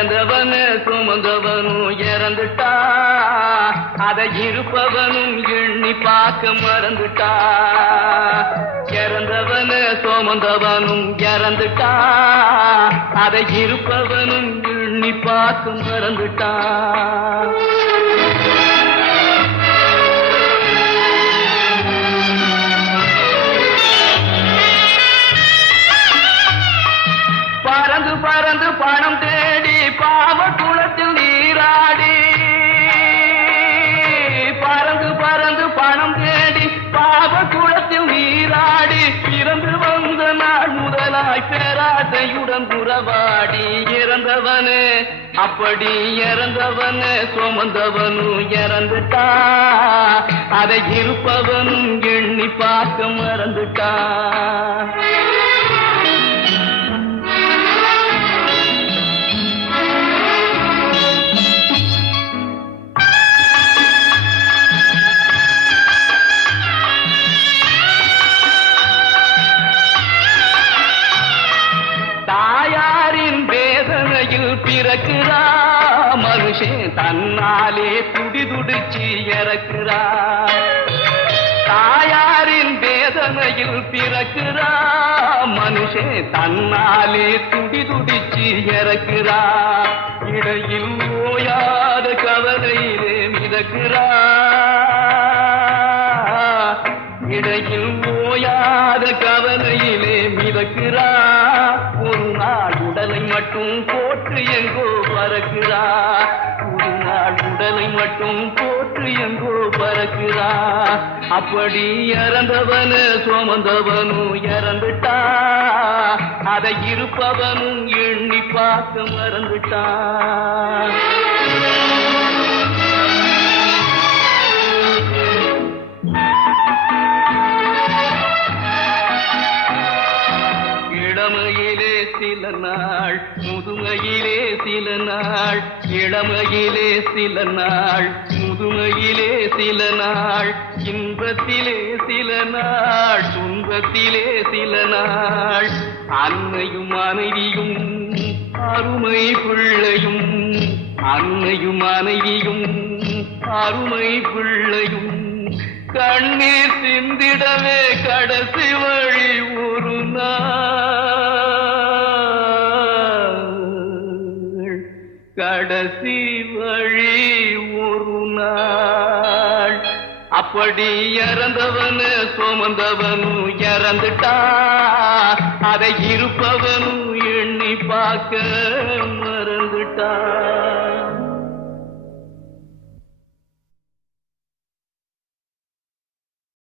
இறந்தவன சுமந்தவனும் இறந்துட்டா, அதை இருப்பவனும் எண்ணி பார்க்க மறந்துட்டா. இறந்தவன சுமந்தவனும் இறந்துட்டா, அதை இருப்பவனும் எண்ணி பார்க்க மறந்துட்டா. பறந்து பறந்து பணம் தேடி பாவ குளத்தில் நீராடி, பறந்து பறந்து பணம் தேடி பாவ குளத்தில் நீராடி, பிறந்து வந்த நாள் முதலாய் பேராசையுடன் உறவாடி. இறந்தவனே அப்படி இறந்தவனே சுமந்தவனும் இறந்துட்டா, அதை இருப்பவனும் எண்ணி பார்க்க மறந்துட்டா. தாயாரின் வேதனையில் பிறக்கிறா மனுஷன், தன்னாலே துடிதுடிச்சு இறக்கிறா. தாயாரின் வேதனையில் பிறக்கிறா மனுஷன், தன்னாலே துடிதுடிச்சு இறக்கிறா. இடையில் ஓயாத கவலையிலே மிதக்கிறா, இடையில் ஓயாத கவலையிலே மிதக்கிறா. ஒரு நாள் உடலை மட்டும் போட்டு எங்கோ பறக்கிறா, ஒரு நாள் உடலை மட்டும் போட்டு எங்கோ பறக்கிறா. அப்படி இறந்தவன சுமந்தவனும் இறந்துட்டா, அதை இருப்பவனும் எண்ணி பார்க்க மறந்துட்டா. இளமையிலே சில நாள், முதுமையிலே சில நாள், இளமையிலே சில நாள், முதுமையிலே சில நாள், இன்பத்திலே சில நாள், துன்பத்திலே சில நாள். அன்னையும் மனைவியும் அருமை பிள்ளையும், அன்னையும் மனைவியும் அருமை பிள்ளையும், கண்ணீர் சிந்திடவே கடைசி வழி ஒரு நாள், கடைசி வழி ஒரு நாள். அப்படி இறந்தவனு சுமந்தவனும் இறந்துட்டா, அதை இருப்பவனும் எண்ணி பார்க்க